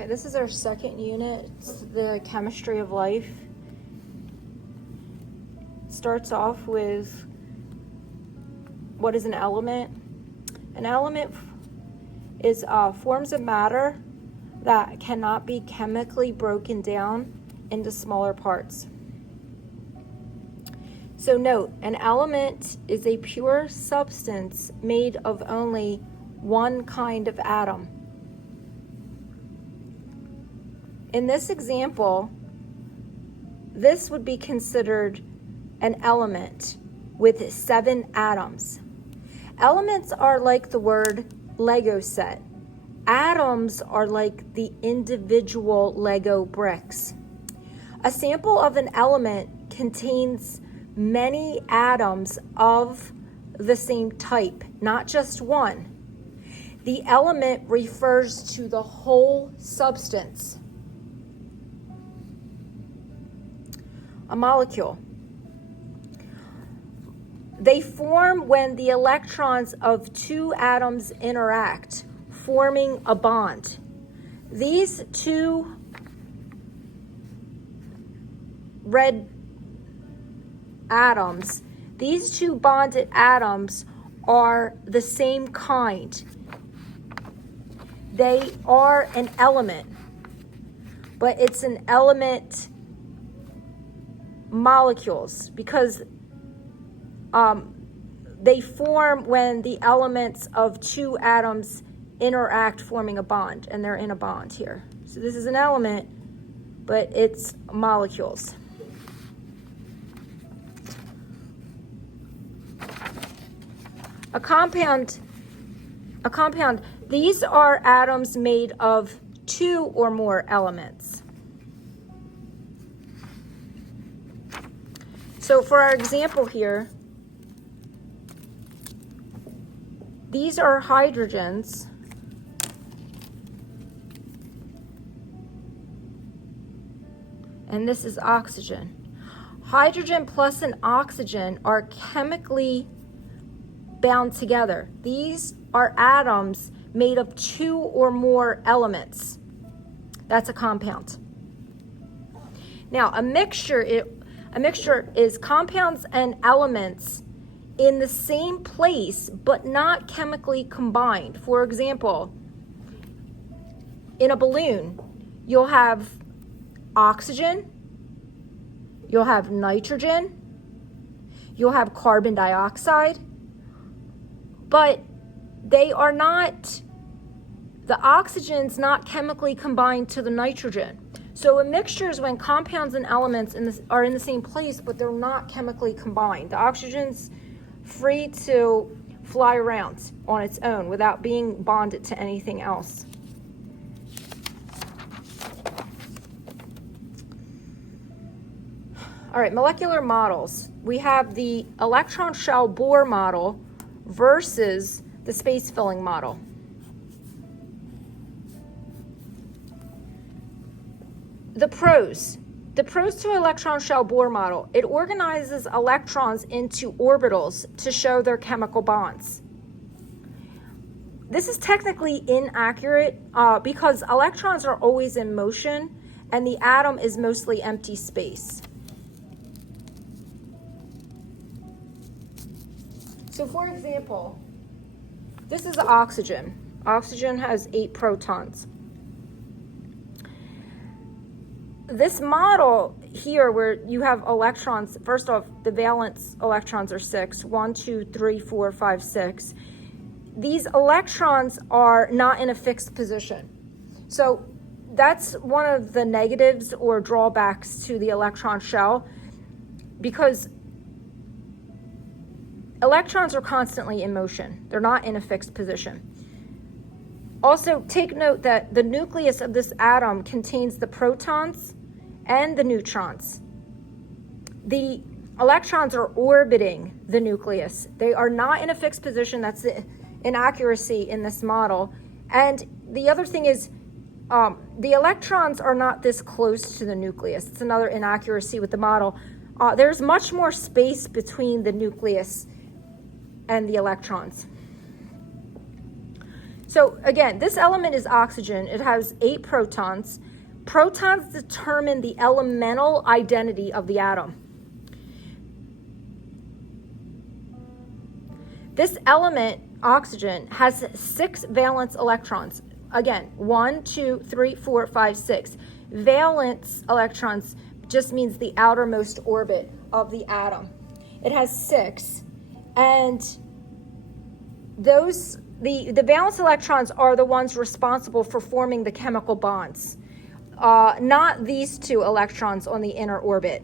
Okay, this is our second unit. It's the chemistry of life. It starts off with what is an element. An element is forms of matter that cannot be chemically broken down into smaller parts. So note, an element is a pure substance made of only one kind of atom. In this example, this would be considered an element with 7 atoms. Elements are like the word Lego set. Atoms are like the individual Lego bricks. A sample of an element contains many atoms of the same type, not just one. The element refers to the whole substance. A molecule. They form when the electrons of 2 atoms interact, forming a bond. These 2 red atoms, these 2 bonded atoms are the same kind. They are an element, but it's an element molecules because they form when the elements of 2 atoms interact, forming a bond, and they're in a bond here. So this is an element, but it's molecules. A compound, these are atoms made of 2 or more elements. So for our example here, these are hydrogens. And this is oxygen. Hydrogen plus an oxygen are chemically bound together. These are atoms made of 2 or more elements. That's a compound. Now, a mixture is compounds and elements in the same place, but not chemically combined. For example, in a balloon, you'll have oxygen, you'll have nitrogen, you'll have carbon dioxide, but they are not, the oxygen's not chemically combined to the nitrogen. So a mixture is when compounds and elements are in the same place, but they're not chemically combined. The oxygen's free to fly around on its own without being bonded to anything else. All right, molecular models. We have the electron shell Bohr model versus the space filling model. The pros to electron shell Bohr model: it organizes electrons into orbitals to show their chemical bonds. This is technically inaccurate because electrons are always in motion and the atom is mostly empty space. So for example, this is oxygen. Oxygen has 8 protons. This model here where you have electrons, first off, the valence electrons are 6. 1, 2, 3, 4, 5, 6. These electrons are not in a fixed position. So that's one of the negatives or drawbacks to the electron shell, because electrons are constantly in motion. They're not in a fixed position. Also, take note that the nucleus of this atom contains the protons and the neutrons. The electrons are orbiting the nucleus. They are not in a fixed position. That's the inaccuracy in this model. And the other thing is the electrons are not this close to the nucleus. It's another inaccuracy with the model. There's much more space between the nucleus and the electrons. So again, this element is oxygen. It has 8 protons. Protons determine the elemental identity of the atom. This element, oxygen, has 6 valence electrons. Again, 1, 2, 3, 4, 5, 6. Valence electrons just means the outermost orbit of the atom. It has 6, and the valence electrons are the ones responsible for forming the chemical bonds, not these 2 electrons on the inner orbit.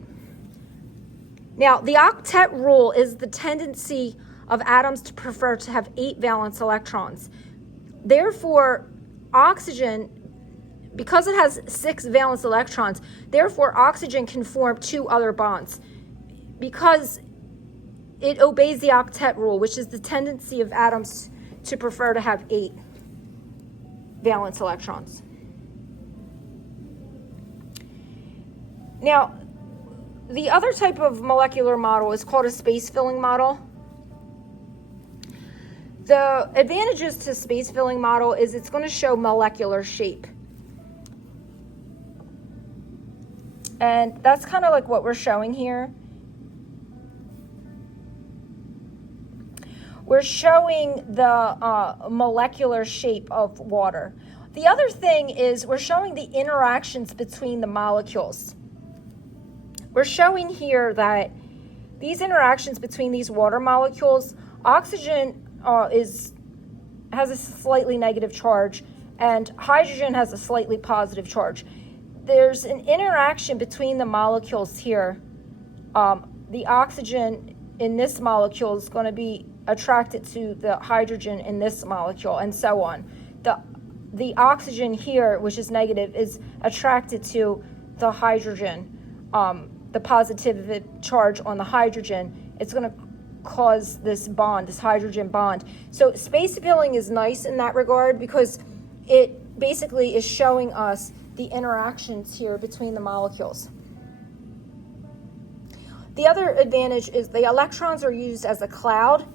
Now, the octet rule is the tendency of atoms to prefer to have 8 valence electrons. Therefore, oxygen, because it has 6 valence electrons, therefore oxygen can form 2 other bonds because it obeys the octet rule, which is the tendency of atoms to prefer to have 8 valence electrons. Now, the other type of molecular model is called a space-filling model. The advantages to space-filling model is it's going to show molecular shape. And that's kind of like what we're showing here. We're showing the molecular shape of water. The other thing is we're showing the interactions between the molecules. We're showing here that these interactions between these water molecules, oxygen has a slightly negative charge, and hydrogen has a slightly positive charge. There's an interaction between the molecules here. The oxygen in this molecule is going to be attracted to the hydrogen in this molecule, and so on. The oxygen here, which is negative, is attracted to the hydrogen, the positive charge on the hydrogen. It's going to cause this bond, this hydrogen bond. So space filling is nice in that regard because it basically is showing us the interactions here between the molecules. The other advantage is the electrons are used as a cloud.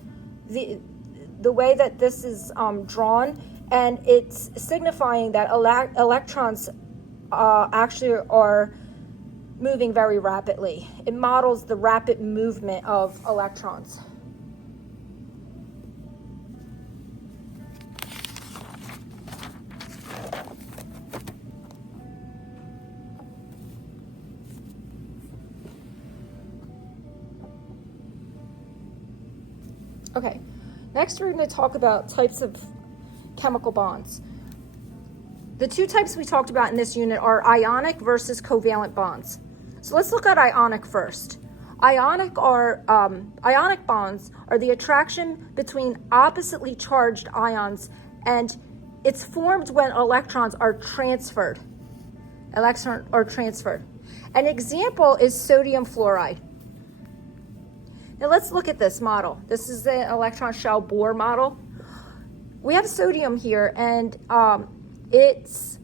The way that this is drawn, and it's signifying that electrons actually are moving very rapidly. It models the rapid movement of electrons. Okay, next we're going to talk about types of chemical bonds. The 2 types we talked about in this unit are ionic versus covalent bonds. So let's look at ionic first. Ionic bonds are the attraction between oppositely charged ions, and it's formed when electrons are transferred. An example is sodium fluoride. Now let's look at this model. This is the electron shell Bohr model. We have sodium here, and it's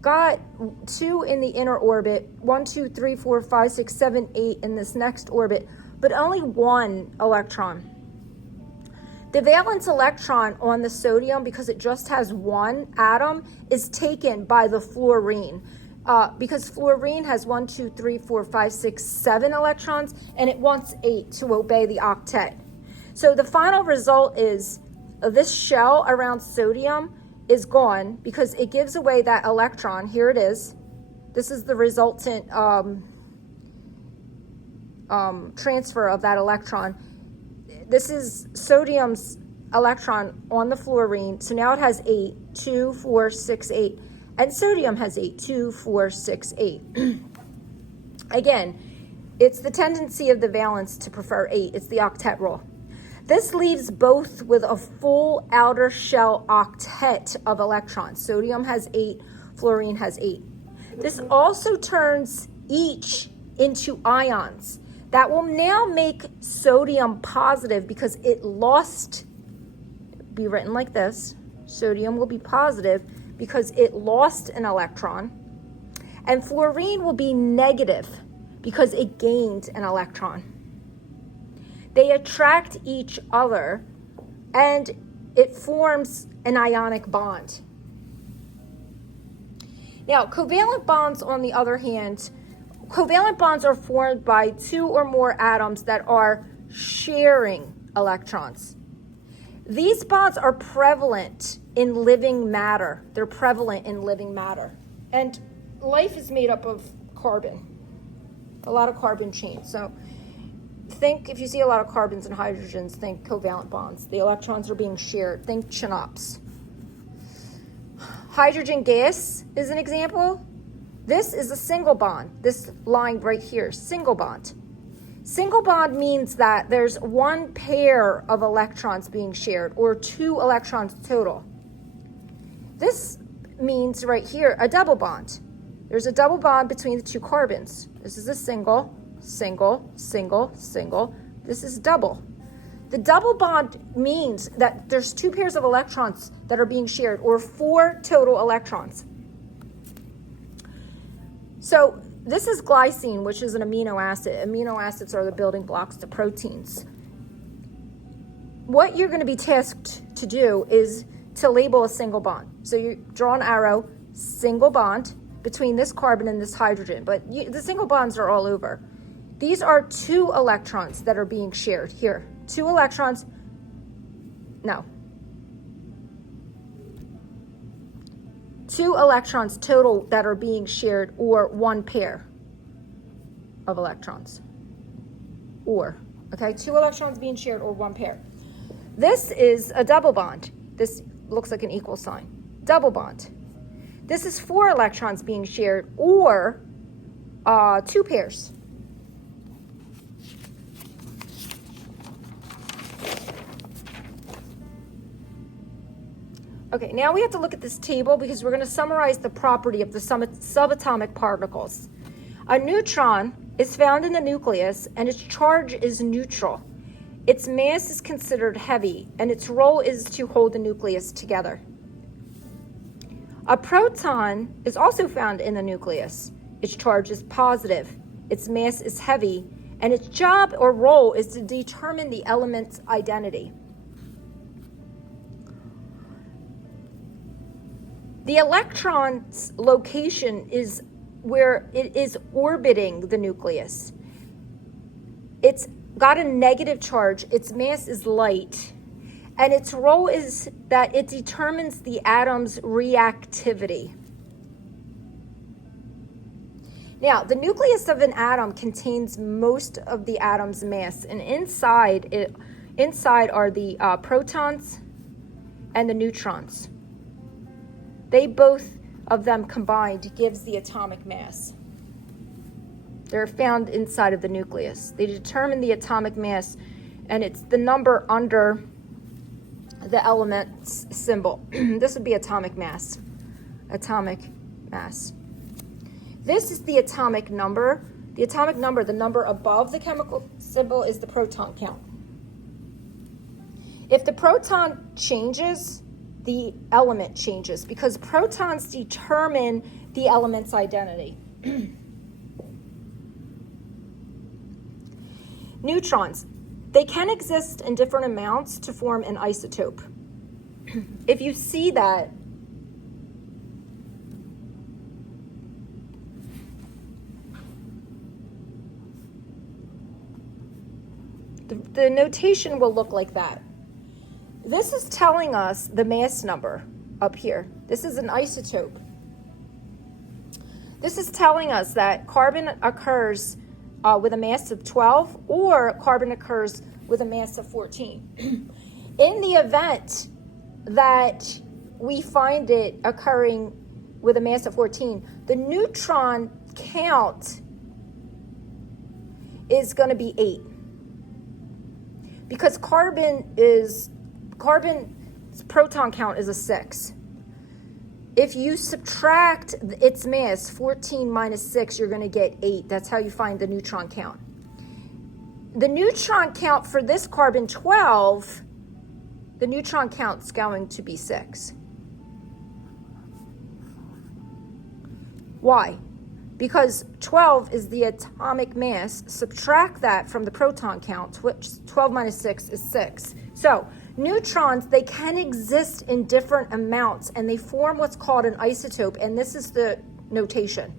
got 2 in the inner orbit, 1, 2, 3, 4, 5, 6, 7, 8 in this next orbit, but only 1 electron. The valence electron on the sodium, because it just has 1 atom, is taken by the fluorine. Because fluorine has 1, 2, 3, 4, 5, 6, 7 electrons, and it wants 8 to obey the octet. So the final result is this shell around sodium is gone because it gives away that electron. Here it is. This is the resultant transfer of that electron. This is sodium's electron on the fluorine. So now it has 8, 2, 4, 6, 8. And sodium has 8, 2, 4, 6, 8. Again, it's the tendency of the valence to prefer 8. It's the octet rule. This leaves both with a full outer shell octet of electrons. Sodium has 8, fluorine has 8. This also turns each into ions. That will now make sodium positive because it lost, be written like this, sodium will be positive because it lost an electron, and fluorine will be negative because it gained an electron. They attract each other, and it forms an ionic bond. Now, covalent bonds, on the other hand, covalent bonds are formed by two or more atoms that are sharing electrons. These bonds are prevalent in living matter. They're prevalent in living matter. And life is made up of carbon, a lot of carbon chains. So think, if you see a lot of carbons and hydrogens, think covalent bonds. The electrons are being shared. Think chinops. Hydrogen gas is an example. This is a single bond. This line right here, single bond. Single bond means that there's one pair of electrons being shared, or two electrons total. This means right here a double bond. There's a double bond between the two carbons. This is a single, single, single, single. This is double. The double bond means that there's two pairs of electrons that are being shared, or four total electrons. So this is glycine, which is an amino acid. Amino acids are the building blocks to proteins. What you're going to be tasked to do is to label a single bond. So you draw an arrow, single bond between this carbon and this hydrogen, but the single bonds are all over. These are two electrons that are being shared here. Two electrons, no. Two electrons total that are being shared, or one pair of electrons. Or, okay, two electrons being shared, or one pair. This is a double bond. This looks like an equal sign. Double bond. This is four electrons being shared, or two pairs. Okay, now we have to look at this table because we're going to summarize the property of the subatomic particles. A neutron is found in the nucleus and its charge is neutral. Its mass is considered heavy and its role is to hold the nucleus together. A proton is also found in the nucleus. Its charge is positive, its mass is heavy, and its job or role is to determine the element's identity. The electron's location is where it is orbiting the nucleus. It's got a negative charge, its mass is light, and its role is that it determines the atom's reactivity. Now, the nucleus of an atom contains most of the atom's mass, and inside are the protons and the neutrons. They both of them combined gives the atomic mass. They're found inside of the nucleus. They determine the atomic mass, and it's the number under the element's symbol. This would be atomic mass. Atomic mass. This is the atomic number. The atomic number, the number above the chemical symbol, is the proton count. If the proton changes, the element changes, because protons determine the element's identity. Neutrons, they can exist in different amounts to form an isotope. If you see that, the notation will look like that. This is telling us the mass number up here. This is an isotope. This is telling us that carbon occurs with a mass of 12, or carbon occurs with a mass of 14. In the event that we find it occurring with a mass of 14, the neutron count is going to be 8. Because carbon's proton count is a 6. If you subtract its mass, 14 minus 6, you're going to get 8. That's how you find the neutron count. The neutron count for this carbon 12, the neutron count's going to be 6. Why? Because 12 is the atomic mass. Subtract that from the proton count, which 12 minus 6 is 6. So Neutrons, they can exist in different amounts, and they form what's called an isotope, and this is the notation.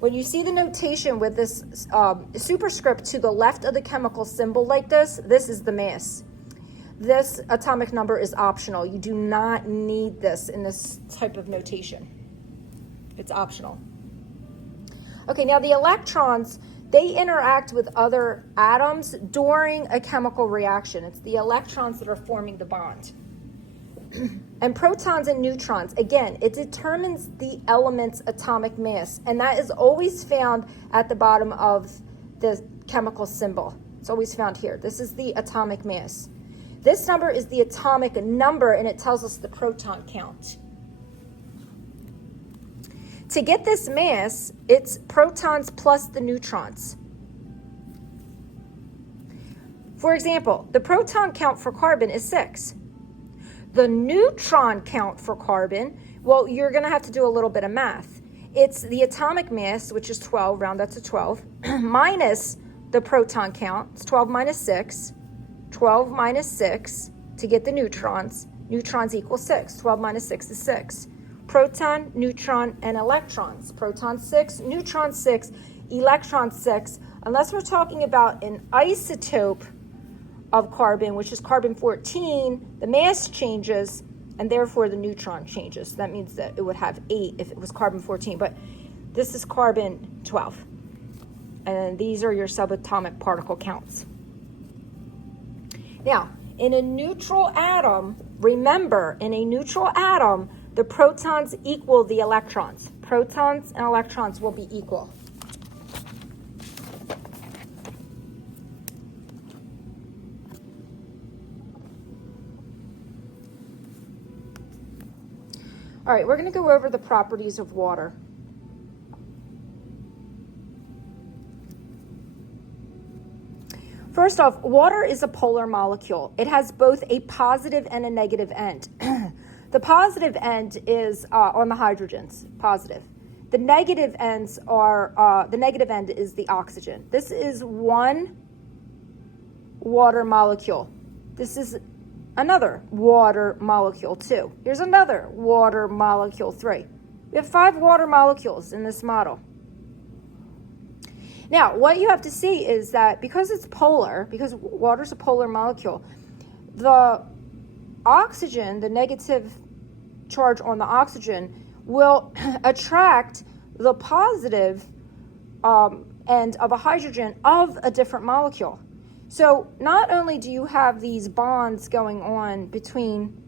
When you see the notation with this superscript to the left of the chemical symbol like this is the mass. This atomic number is optional. You do not need this in this type of notation. It's optional. Okay, now the electrons, they interact with other atoms during a chemical reaction. It's the electrons that are forming the bond. And protons and neutrons, again, it determines the element's atomic mass, and that is always found at the bottom of the chemical symbol. It's always found here. This is the atomic mass. This number is the atomic number, and it tells us the proton count. To get this mass, it's protons plus the neutrons. For example, the proton count for carbon is 6. The neutron count for carbon, well, you're going to have to do a little bit of math. It's the atomic mass, which is 12, round that to 12, minus the proton count. It's 12 minus 6. 12 minus 6 to get the neutrons. Neutrons equal 6. 12 minus 6 is 6. Proton, neutron, and electrons. Proton 6, neutron 6, electron 6. Unless we're talking about an isotope of carbon, which is carbon 14, the mass changes, and therefore the neutron changes. That means that it would have 8 if it was carbon 14, but this is carbon 12. And these are your subatomic particle counts. Now, in a neutral atom, remember, in a neutral atom, the protons equal the electrons. Protons and electrons will be equal. All right, we're going to go over the properties of water. First off, water is a polar molecule. It has both a positive and a negative end. The positive end is on the hydrogens, positive. The negative ends are, the negative end is the oxygen. This is one water molecule. This is another water molecule 2. Here's another water molecule 3. We have 5 water molecules in this model. Now, what you have to see is that because it's polar, because water's a polar molecule, the oxygen, the negative charge on the oxygen, will attract the positive end of a hydrogen of a different molecule. So not only do you have these bonds going on between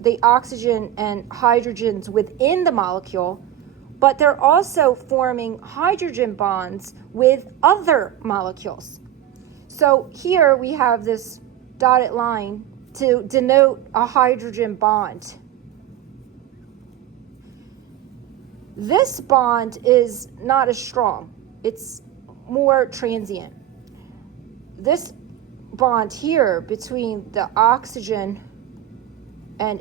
the oxygen and hydrogens within the molecule, but they're also forming hydrogen bonds with other molecules. So here we have this dotted line to denote a hydrogen bond. This bond is not as strong. It's more transient. This bond here between the oxygen and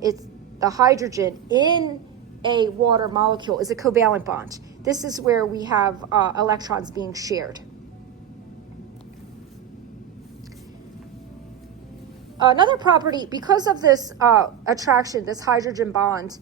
the hydrogen in a water molecule is a covalent bond. This is where we have electrons being shared. Another property, because of this attraction, this hydrogen bond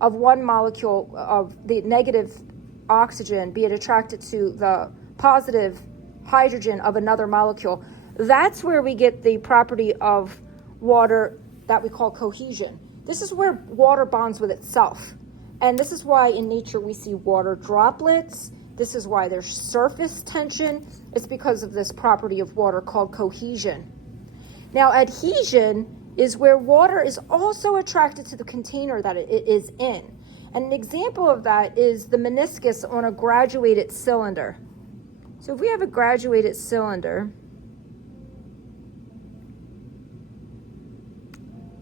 of one molecule of the negative oxygen being attracted to the positive hydrogen of another molecule, that's where we get the property of water that we call cohesion. This is where water bonds with itself. And this is why in nature we see water droplets. This is why there's surface tension. It's because of this property of water called cohesion. Now, adhesion is where water is also attracted to the container that it is in. And an example of that is the meniscus on a graduated cylinder. So if we have a graduated cylinder,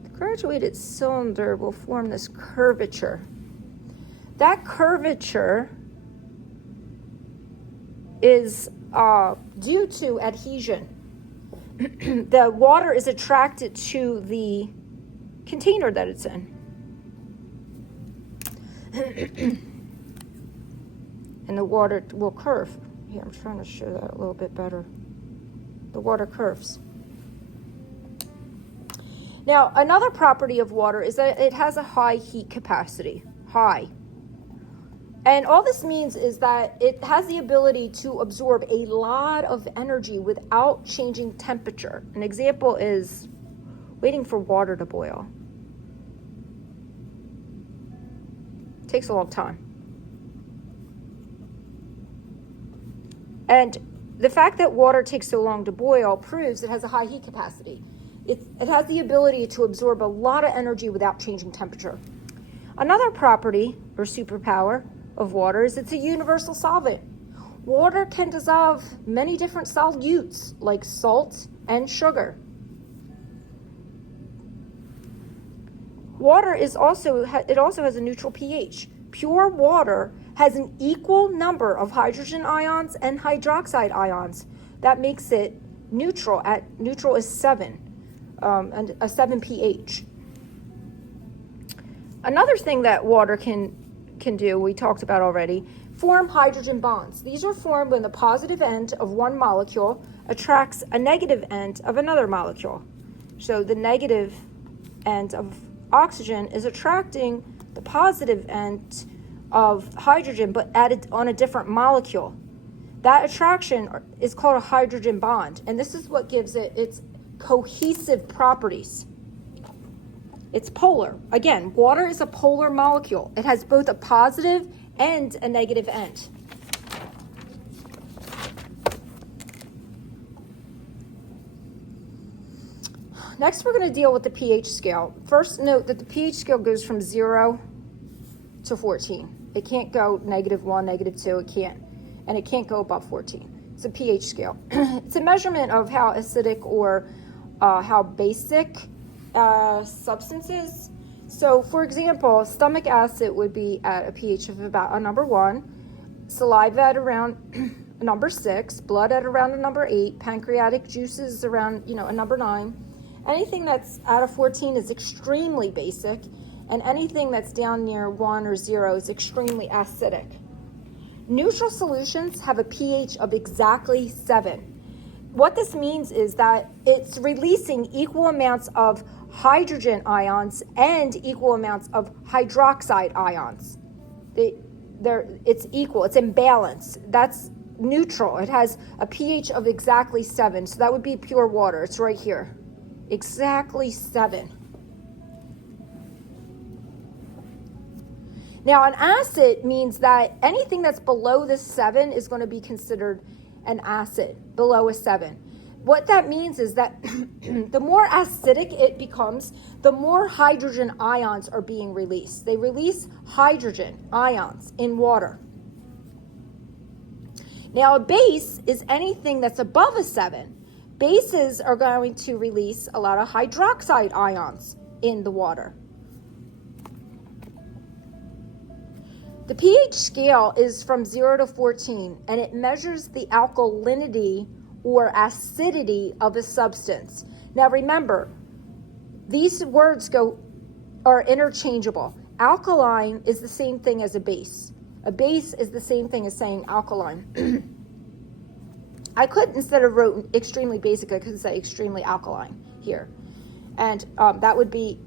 the graduated cylinder will form this curvature. That curvature is due to adhesion. The water is attracted to the container that it's in. And the water will curve. Here, I'm trying to show that a little bit better. The water curves. Now, another property of water is that it has a high heat capacity, high. And all this means is that it has the ability to absorb a lot of energy without changing temperature. An example is waiting for water to boil. It takes a long time. And the fact that water takes so long to boil proves it has a high heat capacity. It has the ability to absorb a lot of energy without changing temperature. Another property or superpower of water is it's a universal solvent. Water can dissolve many different solutes like salt and sugar. Water also has a neutral pH. Pure water has an equal number of hydrogen ions and hydroxide ions. That makes it neutral. Neutral is 7, and a 7 pH. Another thing that water can do, we talked about already, form hydrogen bonds. These are formed when the positive end of one molecule attracts a negative end of another molecule. So the negative end of oxygen is attracting the positive end of hydrogen, but on a different molecule. That attraction is called a hydrogen bond, and this is what gives it its cohesive properties. It's polar. Again, water is a polar molecule. It has both a positive and a negative end. Next, we're going to deal with the pH scale. First, note that the pH scale goes from 0 to 14. It can't go -1, -2. It can't. And it can't go above 14. It's a pH scale. It's a measurement of how acidic or how basic substances. So, for example, stomach acid would be at a pH of about a number 1, saliva at around a number 6, blood at around a number 8, pancreatic juices around a number 9. Anything that's out of 14 is extremely basic, and anything that's down near 1 or 0 is extremely acidic. Neutral solutions have a pH of exactly 7. What this means is that it's releasing equal amounts of hydrogen ions and equal amounts of hydroxide ions. It's equal, it's in balance. That's neutral. It has a pH of exactly 7, so that would be pure water. It's right here. Exactly 7. Now, an acid means that anything that's below this 7 is going to be considered an acid, below a 7. What that means is that the more acidic it becomes, the more hydrogen ions are being released. They release hydrogen ions in water. Now, a base is anything that's above a 7. Bases are going to release a lot of hydroxide ions in the water. The pH scale is from 0 to 14, and it measures the alkalinity or acidity of a substance. Now remember, these words are interchangeable. Alkaline is the same thing as a base. A base is the same thing as saying alkaline. I could, instead of wrote extremely basic, I could say extremely alkaline here. And that would be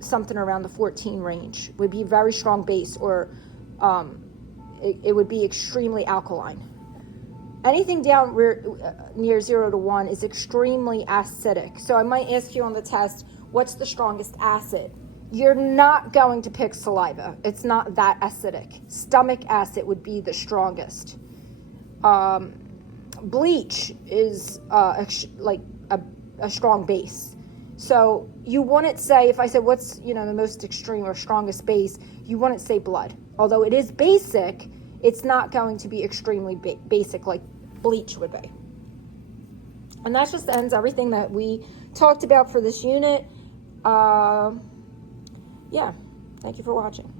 something around the 14 range. Would be a very strong base, or it would be extremely alkaline. Anything down near 0 to 1 is extremely acidic. So I might ask you on the test, what's the strongest acid? You're not going to pick saliva. It's not that acidic. Stomach acid would be the strongest. Bleach is like a strong base. So you wouldn't say, if I said what's the most extreme or strongest base, you wouldn't say blood. Although it is basic, it's not going to be extremely basic like bleach would be. And that just ends everything that we talked about for this unit. Yeah, thank you for watching.